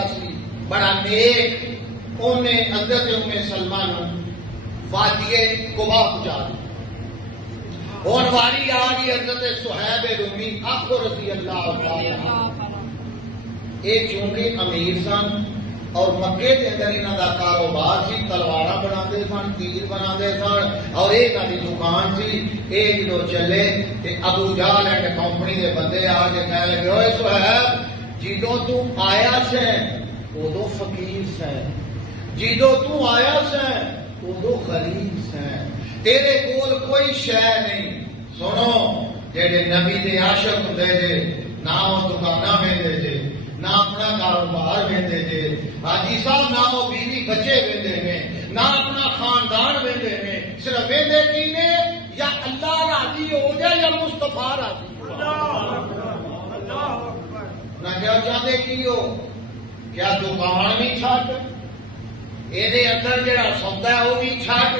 بندہ سی بڑا نیک، انہیں حضرت ام سلمہ نو وادی قباء پہنچا دیا۔ اور واری آ گئی حضرت صہیب رومی آخو رضی اللہ تعالی عنہ۔ یہ چونکہ امیر سن اور مکے کے اندر انہوں کا کاروبار سی، تلوار بنا سن، تیر بنا سن، اور یہ انہوں کی دکان سی۔ یہ جدو چلے تو ابو جہل اینڈ کمپنی کے بندے آ کے کہنے لگے اوے صہیب جدو تو آیا سے ادو فقیر سے، جدو تو آیا سے ادو غریب سے، تیرے کول کوئی شے نہیں۔ سنو جڑے نبی دے عاشق ہوندے جے نہ وہ دکاناں ویندے جے، نہ اپنا کاروبار ویندے جے، حاجی صاحب نہ وہ بیوی بچے ویندے نے، نہ اپنا خاندان ویندے نے، صرف ویندے کی نے یا اللہ راضی ہو جائے یا مصطفیٰ راضی ہو نہ کیا چاہتے کی ہو، کیا دکان بھی چھٹ، یہ اندر جڑا سودا ہے وہ بھی چھٹ،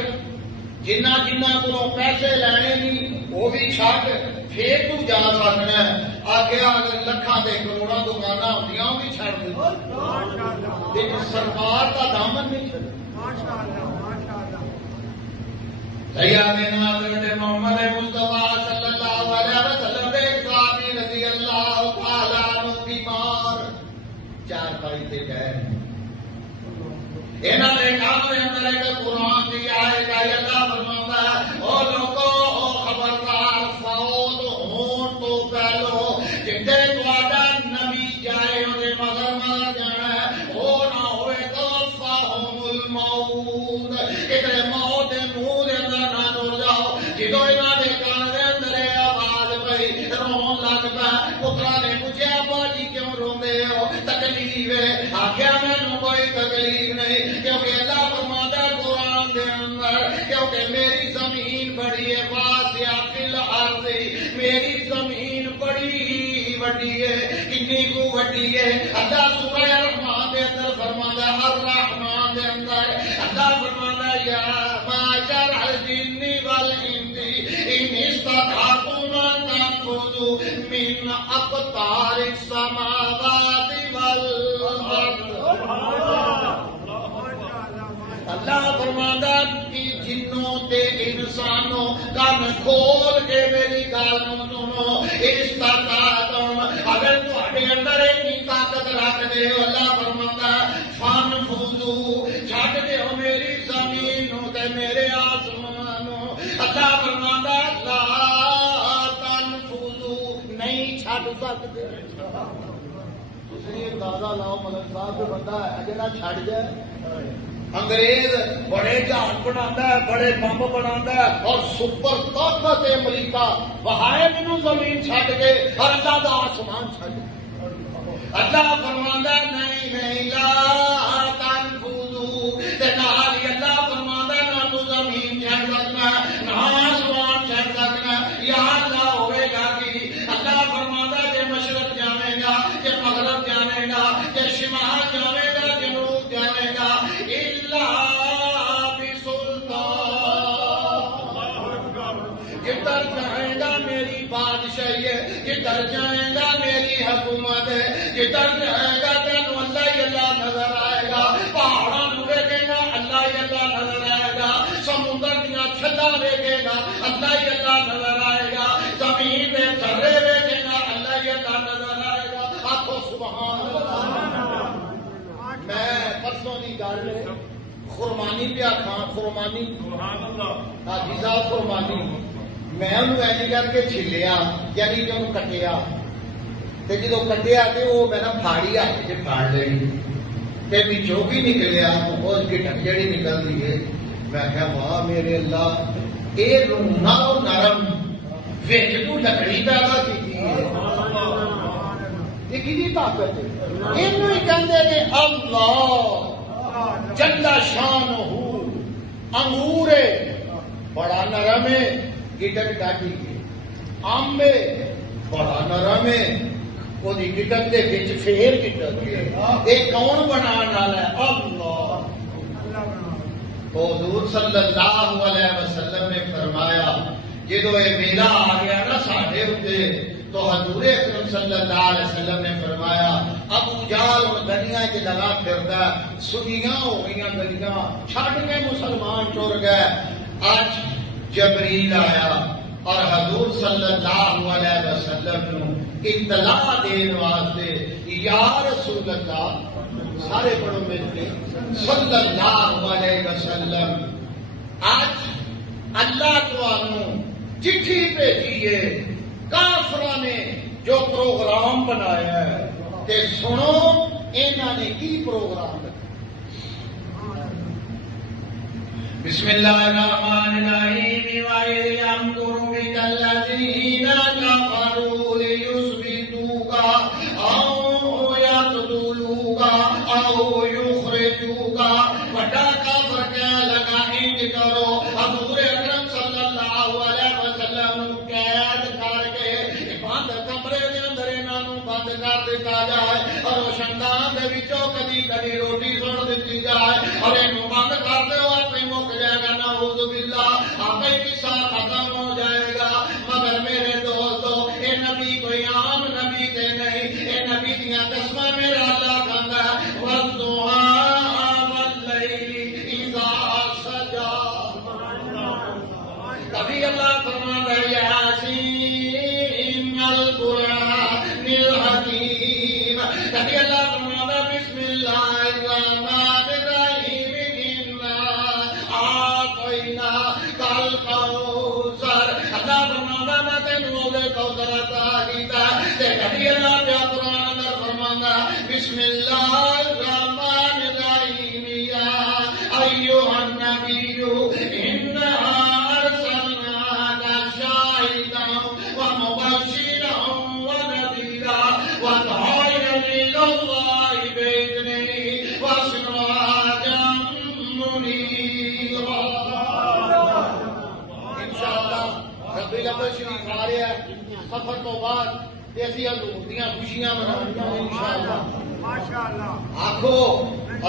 جنہ جنہ کو پیسے لینے نہیں وہ بھی چھٹ، پھر تو جا سکنا ہے۔ آگے اگر لکھاں تے کروڑاں دکاناں ہوندیاں وہ بھی چھڑ دے، لیکن سرکار کا دامن نہیں چھڑ۔ سیدنا حضرت محمد مصطفیٰ صلی اللہ علیہ وسلم دے صحابی رضی اللہ تعالیٰ عنہ بیمار چار پائی تے گئے، انہوں نے کہا اندر ایک قرآن دی آیت ہے، اللہ فرماتا ہے او لوگو خبردار فوت ہون تو پہلو جتے تہاڈا نبی جائے اودے مگر مر جانا ہے، او نہ ہوئے توفاہم الموت، کدھر موت دے منہ دے اندر نہ ٹر جاؤ۔ جدو انہاں دے کان دے اندر آواز پئی رون لگ پیا، پترا نے پوچھا باجی کیوں روندے ہو، تکلیف ہے؟ آخیا مینوں کوئی تکلیف نہیں، کیونکہ اللہ فرماتا ہے قرآن دے اندر کیونکہ میری زمین بڑی ہے واسعہ فی الارض، میری زمین بڑی وڈی ہے، کتنی کو وڈی ہے؟ اللہ سورہ الرحمن دے اندر فرماتا ہے، الرحمن دے اندر اللہ فرماتا ہے یا معشر الجن والانس ان استطعتم ان تنفذوا من اقطار السماوات والارض۔ اللہ فرماتا کہ جنوں تے انسانوں کان کھول کے میری گل سنو، استطاعتم اگر تہاڈے اندر اتنی طاقت رکھدے ہو، اللہ فرماتا فانفذوا چھڈ دیو میری زمین تے میرے آسمان، اللہ فرماتا لا تنفذوا نہیں چھڈ سکدے۔ تسی اندازہ لاؤ ملک صاحب جو بندہ ہے جڑا چھڈ جائے، انگریز بڑے جہاز بناتا ہے، بڑے بمب بناتا ہے اور سپر طاقت امریکہ وہائے مینوں زمین چھڈ کے اور اللہ دا آسمان چھڈ کے۔ اللہ فرماندا نہیں نہیں لا تنفذوا، تے نال ہی اللہ فرماندا نہ تو زمین چھڈ سکنا نہ آسمان چھڈ سکنا، یا اللہ ہوئے گا کہ اللہ فرماندا کہ مشرق جاوے گا کہ مغرب جانے گا کہ شمال جاوے گا جنوب جانے گا، جدھر جائے گا میری بادشاہی ہے، جدھر جائے گا میری حکومت ہے، جدھر جائے گا تینوں اللہ ہی اللہ نظر آئے گا، پہاڑاں نوں ویکھے گا اللہ ہی اللہ نظر آئے گا، سمندر دیاں چھتاں ویکھے گا اللہ ہی اللہ نظر آئے گا، زمین دے ذرے ویکھے گا اللہ ہی اللہ نظر آئے گا۔ آکھو سبحان اللہ۔ میں پرسوں دی گل خرمانی پیا کھان، خرمانی حاجی صاحب خرمانی، میں انہوں ایجی کر کے چھلیا یعنی کہ انہوں کٹیا، تے جدو کٹیا تے وہ میں نے پھاڑی ہاتھ سے پھاڑ لئی تے پچھوں بھی نکلیا وہ گٹک جڑی نکل دی ہے، میں کہا واہ میرے اللہ اے رونا و نرم وچ تو لکڑی پیدا کیتی ہے، یہ کدی طاقت ہے؟ اینوں ہی کہندے نے اللہ جل شانہ، انگور بڑا نرم ہے گٹک ڈاٹی گئی، آم بڑا نرم ہے وہ گٹک دے وچ پھیر گٹک ہے، یہ کون بنانے والا ہے؟ اللہ۔ تو حضور صلی اللہ علیہ وسلم نے فرمایا جدو یہ میلہ آ گیا نا ساڈے اوتے تو حضور اکرم صلی اللہ علیہ وسلم نے فرمایا ابو جال اور گلیاں چ لگا پھردا، سنیاں ہو گئیاں گلیاں، چھڈ کے مسلمان ٹر گئے۔ اج جبریل آیا اور حضور صلی اللہ علیہ وسلم نو اطلاع دین واسطے یا رسول اللہ، سارے پڑھو مل کے صلی اللہ علیہ وسلم، اج اللہ تانوں چٹھی بھیجی ہے، کافراں نے جو پروگرام بنایا ہے، تے سنو انہاں نے کی پروگرام رکھا۔ بسم اللہ الرحمن الرحیم وَإِذْ يَمْكُرُ بِكَ الَّذِينَ كَفَرُوا لِيُثْبِتُوكَ أَوْ يَقْتُلُوكَ أَوْ يُخْرِجُوكَ۔ بڑا کافر کہنے لگا انج کرو، حضور اکرم صلی اللہ علیہ وسلم قید کر کے بند کمرے دے اندر انہاں نوں بند کر دیتا جائے اور روشن دان دے وچوں کدی کدی روٹی سن دتی جائے اور اینوں بند کر دیو، اپنے مک جائے گا، نعوذ باللہ، آپ ہی قصہ ختم ہو جائے گا۔ مگر میرے دوستو، اے نبی کوئی عام نبی تے نہیں، اے نبی دیاں قسماں میرا اللہ کھاندا ہے، وَالضُّحَىٰ وَاللَّيْلِ إِذَا سَجَىٰ۔ کبھی اللہ فرماتا ہے یاسین القرآن الحکیم، کبھی اللہ فرماتا ہے بسم اللہ الرحمن الرحیم، اِنَّا أَعْطَيْنَاكَ الْكَوْثَرَ۔ اللہ فرماتا ہے میں تینوں دے کوثر عطا کیتا ہے۔ تے کبھی اللہ پیا قرآن اندر فرماتا ہے بسم اللہ الرحمن الرحیم، یا ایھا النبی اِنَّا أَرْسَلْنَاكَ شَاهِدًا وَمُبَشِّرًا وَنَذِيرًا وَدَاعِيًا إِلَى اللَّهِ بِإِذْنِهِ وَسِرَاجًا مُنِيرًا۔ انشاءاللہ رب الاول شریف آ رہا ہے سفر تو بعد، تے اسی حضور دیاں خوشیاں مناؤنیاں انشاءاللہ۔ آکھو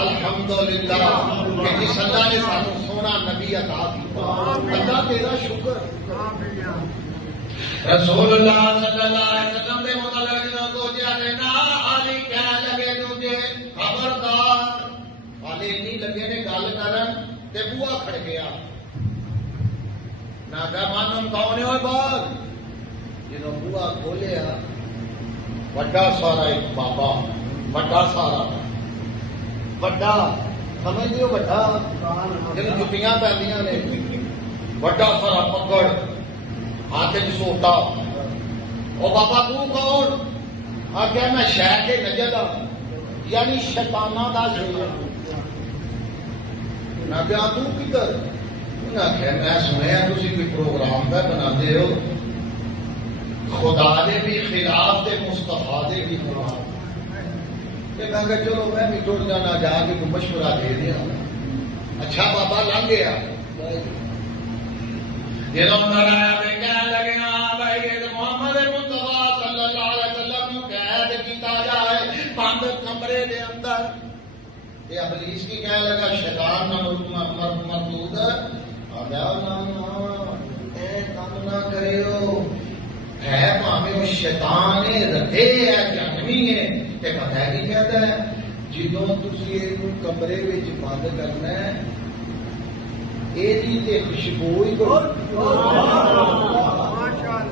الحمدللہ کہ جس اللہ نے سانوں سونا نبی عطا کیتا، اللہ تیرا شکر۔ رسول اللہ صلی اللہ علیہ وسلم دے متعلق جنہوں کو جانے نا علی کہنے لگے تجھے خبردار، علی نہیں لگے نے گل کرن تے بوا کھڑ گیا، نہ کہ مانم کون ہے بعد جنہوں بوا کھولیا، وڈا سارا ایک بابا، وڈا سارا وڈا سمجھ دیو، وڈا جنہوں جتیاں پہنیاں نے، وڈا سارا پکڑ، ہاتھ سوٹا۔ او بابا تو کون؟ آخیا میں شیخ نجد ہاں، یعنی شیطاناں دا شیخ۔ نہ کہ تو کدھر؟ انہیں آخیا میں سنیا تسی کوئی پروگرام پہ بناتے ہو، خدا دے بھی خلاف تے مصطفیٰ دے بھی خلاف۔ کہ میں کہ چلو میں بھی تھوڑا جانا جا کے کوئی مشورہ دے دیا۔ اچھا بابا لنگ گیا، جدوں اندر آیا تے کہنے لگے ہاں بھائی یہ محمد مصطفیٰ صلی اللہ علیہ وسلم نوں قید کیتا جائے بند کمرے دے اندر۔ تے ابلیس کی کہنے لگا شیطان نہ مردود، آیا نا اے کام نہ کریو، ہے بھاویں وہ شیطان ہے، ردے ہے، جہنمی ہے، تے پتہ ہے کی کہتا ہے جدوں تسی اینوں کمرے وچ بند کرنا ہے ایدی تے خوشبو ہی بڑی،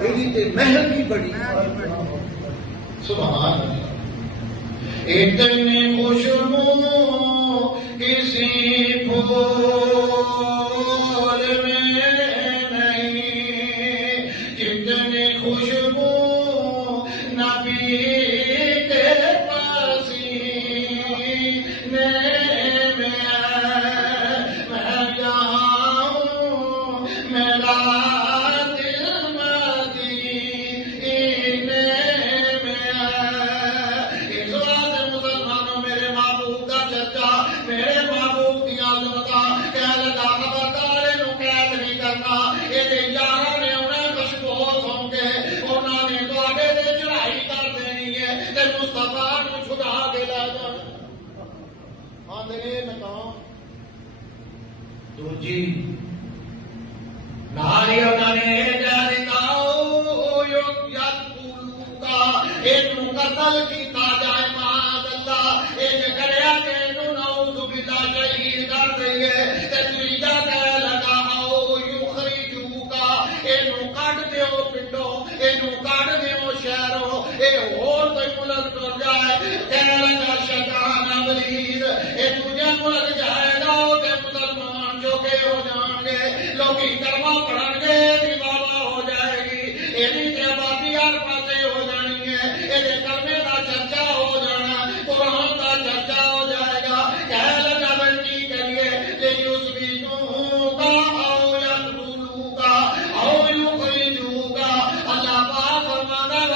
ایدی تے محل بھی بڑی، سبحان اللہ۔ اتنی خوشبو کسی پھول میں نہیں، جتنی خوشبو نبی کے پسینے میں میں جاؤں میرا دل مدینے میں۔ اس واسطے مسلمانوں میرے محبوب کا چرچا، میرے محبوب کی عظمتاں کہہ لگا خبردار اینوں قید نہیں کرنا، یہ یاراں نے انہیں خوشبو سن کے انہوں نے تواڈے تے چڑھائی کر دینی ہے تے مصطفیٰ نوں چھڑا کے لے جانا۔ آندے نکاح دوجی ناری انہوں نے کہہ دیتا اینوں قتل کیتا جائے، معاذ پلیز یہ دوجے کو لگ جائے گا تے مسلمان جو کہ ہو جان گے لوگ کلمہ پڑھن گے دیوارہ ہو جائے گی یہ آبادی ہر پاسے ہو جانی ہے یہ کلمے کا چرچا ہو جانا قرآن کا چرچا ہو جائے گا کہہ لگا بنتی کریے کہ اس بھی کا آؤ یا کا آؤ یوں خریدوں کا اللہ پاک فرمانا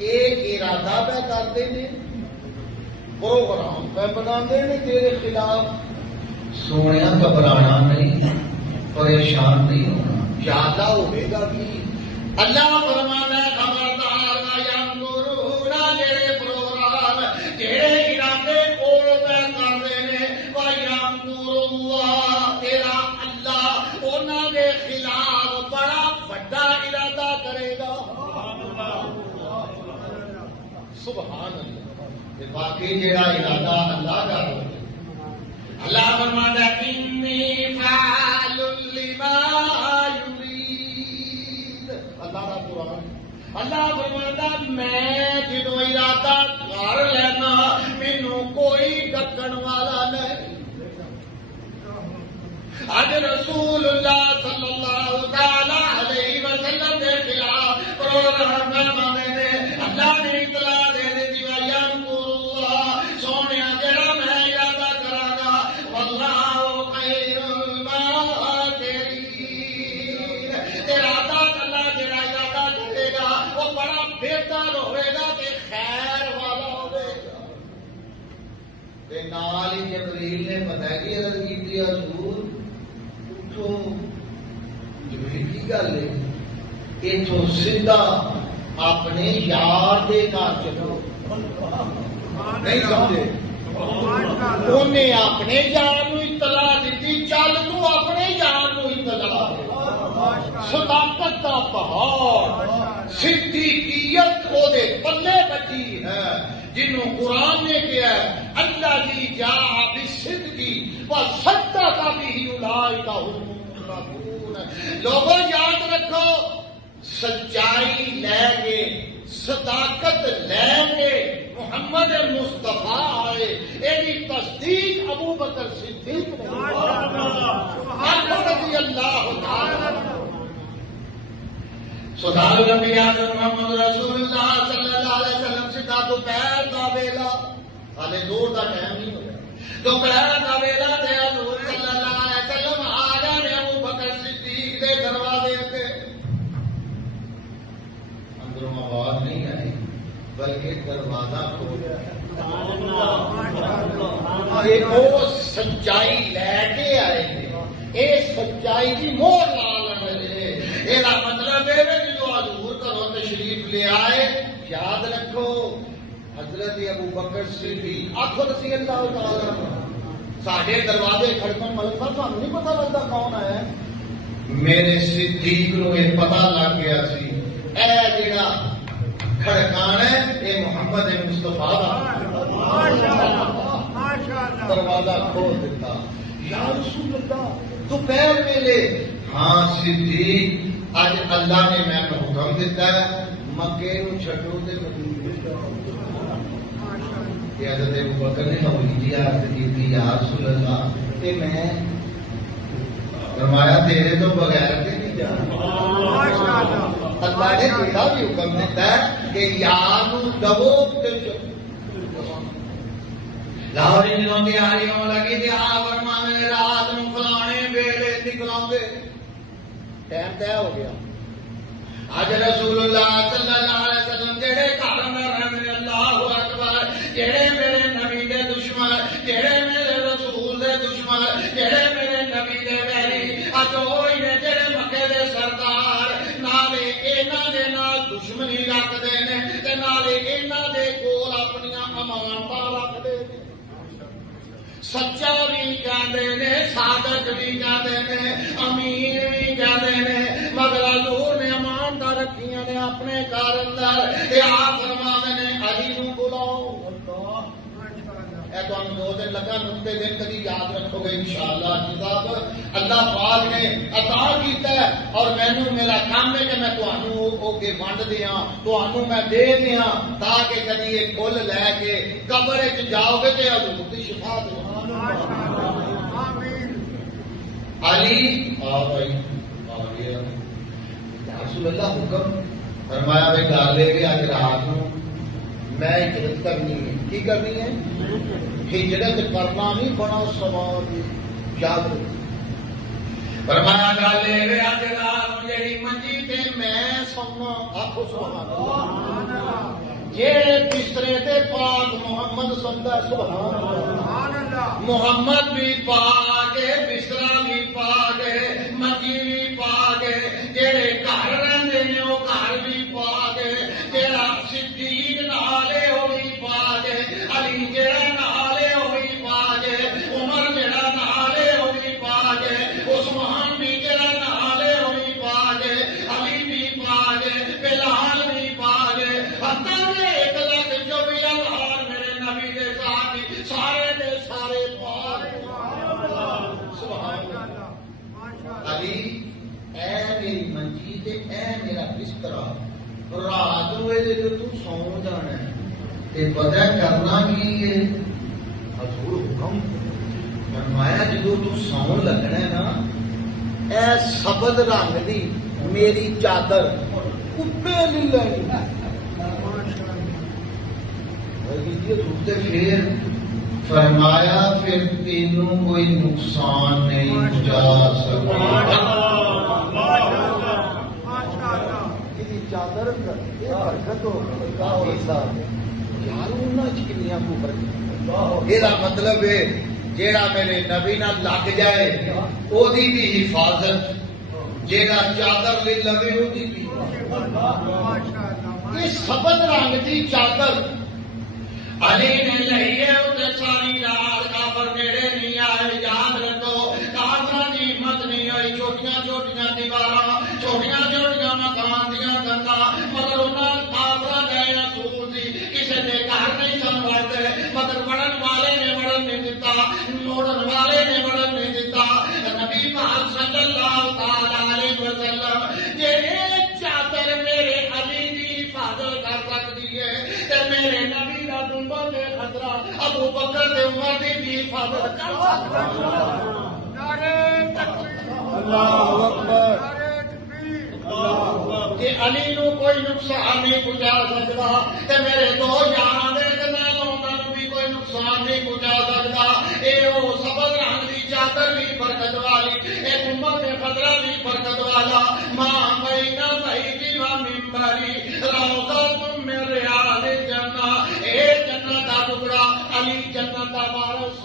ایک ارادہ پہ کرتے ہیں پروگرام پہ بناتے ہیں تیرے خلاف سونے گھبرانا نہیں پریشان نہیں ہونا زیادہ ہوئے گا بھی اللہ فرمانا خبردار جڑے پروگرام جڑے ارادے وہ پہ کرتے ہیں تیرا اللہ انہوں کے خلاف بڑا بڑا ارادہ کرے گا سبحان اللہ باقی جڑا ارادہ اللہ کا اللہ فرماتا انی فاعل لما یرید اللہ کا قرآن اللہ فرماتا میں جدو ارادہ کر لینا مینوں کوئی ڈکن والا نہیں اج رسول اللہ صلی اللہ تعالی علیہ وسلم کے خلاف پروگرام بنانے نے اللہ نے اطلاع دے دی سونے جڑا میں ارادہ کرا گا واللہ خیر الماکرین ارادہ اللہ جڑا ارادہ کرے گا وہ بڑا بہتر ہوئے گا کہ خیر والا ہوئے گا تے نال ہی جبریل نے پتہ کی عرض کی حضور اٹھو جبریل کی گل ہے اتوں سیدھا اپنے یار دے گھر چلو نہیں سمجھے انہیں اپنے یار نو اطلاع دیتی چل تو اپنے یار نو اطلاع دے صداقت کا پہاڑ صدیقیت وہ دے پلے بچی ہے جنہوں قرآن نے کیا ہے اللہ جی جا بالصدق وصدق به اولئک هم المتقون لوگوں یاد رکھو سچائی لے کے صداقت لے کے محمد مصطفیٰ آئے ایڈی تصدیق ابو بکر صدیق رضی اللہ تعالی سردار الانبیاء محمد رسول اللہ صلی اللہ علیہ وسلم سیدھا دوپہر کا ویلا ہالے زور کا ٹائم نہیں ہوا دوپہر کا ویلا تے حضور صلی اللہ علیہ وسلم آ گئے ابو بکر صدیق دے دروازے تے اندروں آواز نہیں آئی بلکہ دروازہ کھولیا وہ سچائی لے کے آئے تھے یہ سچائی کی مہر لا لے یہ مطلب ہے کہ جو حضور گھروں تشریف لے آئے یاد رکھو حضرت ابو بکر صدیق آخو رضی اللہ تعالی ساڈے دروازے کھڑکن ملک صاحب سانوں نہیں پتا لگتا کون آیا میرے صدیق نو یہ پتا لگ گیا سی اے جڑا کھڑکان ہے یہ محمد مصطفیٰ دروازہ کھول دیتا یا رسول اللہ دوپہر ویلے ہاں صدیق اج اللہ نے میں حکم دیتا ہے مکے نو چھڈو تے مدینے کہ حضرت ابو بکر نے ہوئی عرض کی یا رسول اللہ کہ میں فرمایا تیرے تو بغیر تے نہیں جانا اللہ نے تیرا بھی حکم دیتا ہے کہ یار نو دبو تے لاہور جنوں تیاریوں لگی تے آ فرمانے رات نو فلانے ویلے نکلاؤں گے ٹائم طے ہو گیا آج رسول اللہ صلی اللہ علیہ وسلم جڑے گھر میں رہنے اللہ اکبر جڑے میرے نبی دے دشمن جڑے میرے رسول دے دشمن جڑے میرے نبی دے ویری اج ہوئی نے جڑے مکے دے سردار نالے انہاں دے نال دشمنی رکھدے نے تے نالے انہاں دے کول اپنی امانتاں رکھدے نے سچا بھی کہتے ہیں صادق بھی کہتے ہیں امین بھی کہتے ہیں مگر حضور نے امانت رکھیاں نے اپنے گھر اندر یہ آپ فرماتے ہیں علی نو بلاؤ تمہیں 2 دن لگا نقطے دن کبھی یاد رکھو گے انشاءاللہ جناب اللہ پاک نے عطا کیتا ہے اور مینوں میرا کام ہے کہ میں تمہوں او کے ونڈ دیاں تمہوں میں دے دیاں تاکہ کبھی یہ پھل لے کے قبر وچ جاؤ گے تے حضور دی شفاعت علی بھائی آ گیا رسول اللہ حکم فرمایا بھائی گل لے کے اج رات کو میں ہجرت کرنی ہے کی کرنی ہے ہجرت کرنا نہیں بڑا سوال یاد رکھو فرمایا گل لے کے اج رات کو جڑی منجی تے میں سونا آکھو سبحان اللہ جڑے بسترے تے پاک محمد سندا سبحان اللہ محمد بھی پاک بسترا بھی پاک منجی بھی پاک جڑے گھر رہندے نے او گھر بھی پاک جڑا صدیق نالے او بھی پاک علی جڑا نالے او بھی پاک عمر جڑا نالے او بھی پاک عثمان بھی جڑا نالے او بھی پاک علی بھی پاک بلال بھی پاک حتی کہ 1,24,000 میرے نبی دے ساتھ سارے دے سارے پاک سبحان اللہ علی اے میری منجی تے اے میرا بستر رات ہوئے جو تو سو جانا ہے تے پتہ کرنا کی ہے حضور حکم فرمایا جو تو سو لگنا ہے نا اے سبز رنگ دی میری چادر کپے نہیں لینی پھر فرمایا پھر تینوں کوئی نقصان نہیں پہنچا سکتا چادر یہ مطلب ہے جیڑا میرے نبی نہ لگ جائے او دی بھی حفاظت جیڑا چادر لے لوے او دی بھی یہ سبز رنگ دی چادر علی نے لئی ہے تے ساری رات کافر نیڑے نہیں آئے یاد رکھو کافراں دی ہمت نہیں آئی چھوٹیاں چھوٹیاں دیواراں چھوٹیاں چھوٹیاں مکان دیاں کندا مگر انہاں کافراں دے اصول سی کسے دے گھر نہیں سن وڑدے مگر وڑن والے نے وڑن نہیں دتا موڑن والے نے وڑن نہیں دتا نبی پاک صلی اللہ تعالی علیہ وسلم جے چادر میرے علی دی حفاظت کر سکتی ہے تے میرے نبی خطرہ ابو بکر دے عمر دی بھی حفاظت کر سکتا اللہ اکبر کہ علی نو کوئی نقصان نہیں پہنچا سکتا تے میرے دو یاراں دے کنا لوکاں نو بھی کوئی نقصان نہیں پہنچا سکتا اے او سبز رنگ دی چادر بھی برکت والی اے عمر دے خطرہ بھی برکت والا ماں بین بیتی و منبری روضۃ من ریاض الجنہ اے جنت دا ٹکڑا علی جنت دا وارث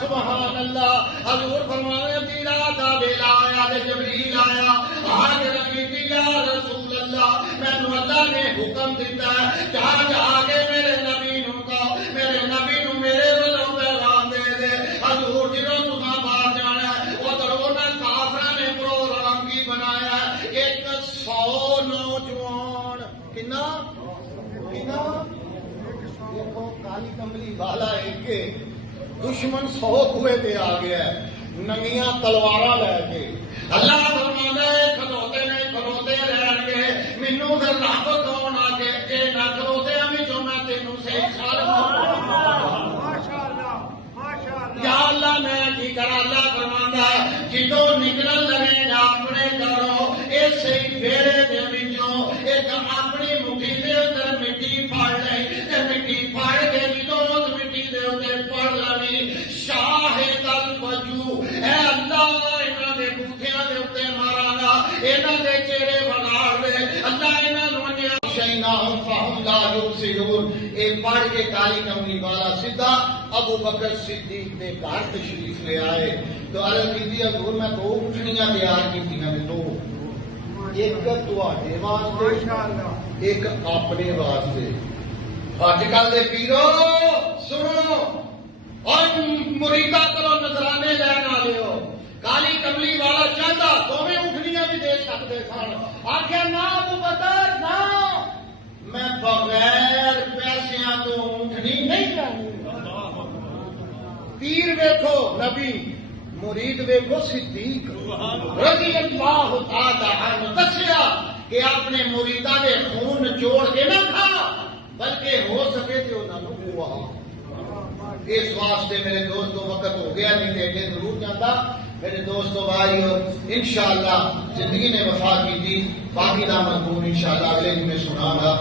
سبحان اللہ حضور فرمانے دی رات دا ویلا آیا تے جبریل آیا حاضر کی یا رسول اللہ مینوں اللہ نے حکم دیتا ہے جا جا کے میرے نبی نو کہو میرے نبی نو میرے ولوں پیغام دے دے حضور جنوں تساں باہر جانا ہے ادھر انہاں کافراں نے پروگرام کی بنایا 100 نوجوان کنا دیکھو کالی کملی والا ایک دشمن 100 کوئے تے آ گیا ہے ننگیاں تلواراں لے کے اللہ فرماتا ہے کھلوتے نہیں کھلوتے رہن گے مینوں پھر رب کون آ کے اے نہ کھلوتے وچوں میں تینوں صحیح سال یا اللہ میں کی کرا اللہ فرماتا ہے جدوں نکلن لگے گا اپنے گھروں اسی ویڑے دے وچوں ایک اپنی مٹھی دے اندر مٹی پھاڑ لئی تے مٹی پھاڑ کے جدوں اس مٹی دے اوپر پڑ لوی شاہد الوجوہ اے اللہ انہاں دے بوتھیاں دے اوپر ماراں گا انہاں دے چہرے بگاڑ دے اللہ انہاں نوں شیناہم فہم لا یبصرون اے پڑھ کے کالی کملی والا سیدھا ابو بکر صدیق دے گھر تشریف لے آئے تو عرض کیتی حضور میں 2 اٹھنیاں تیار کیتیاں نے 2 ایک تواڈے واسطے ایک اپنے واسطے اج کل دے پیرو سنو اور مریدا کرو نذرانے لین والے ہو کالی کملی والا چاہتا دوویں اٹھنیاں بھی دے سکتے سن آخیا نہ ابو بکر نہ میں بغیر پیسیاں تو اٹھنی نہیں کرنی پیر ویکھو نبی، مرید ویکھو صدیق رضی اللہ تعالی عنہ، دسیا کہ اپنے مریداں دے خون نچوڑ کے نہ کھا، بلکہ ہو سکے تو انہاں نوں کھوا۔ اس واسطے میرے دوستو وقت ہو گیا، نہیں تے اگے ضرور جاتا۔ میرے دوستو بھائیو، انشاءاللہ زندگی نے وفا کی تھی، باقی دا مضمون انشاءاللہ اگلے دن میں سناؤں گا۔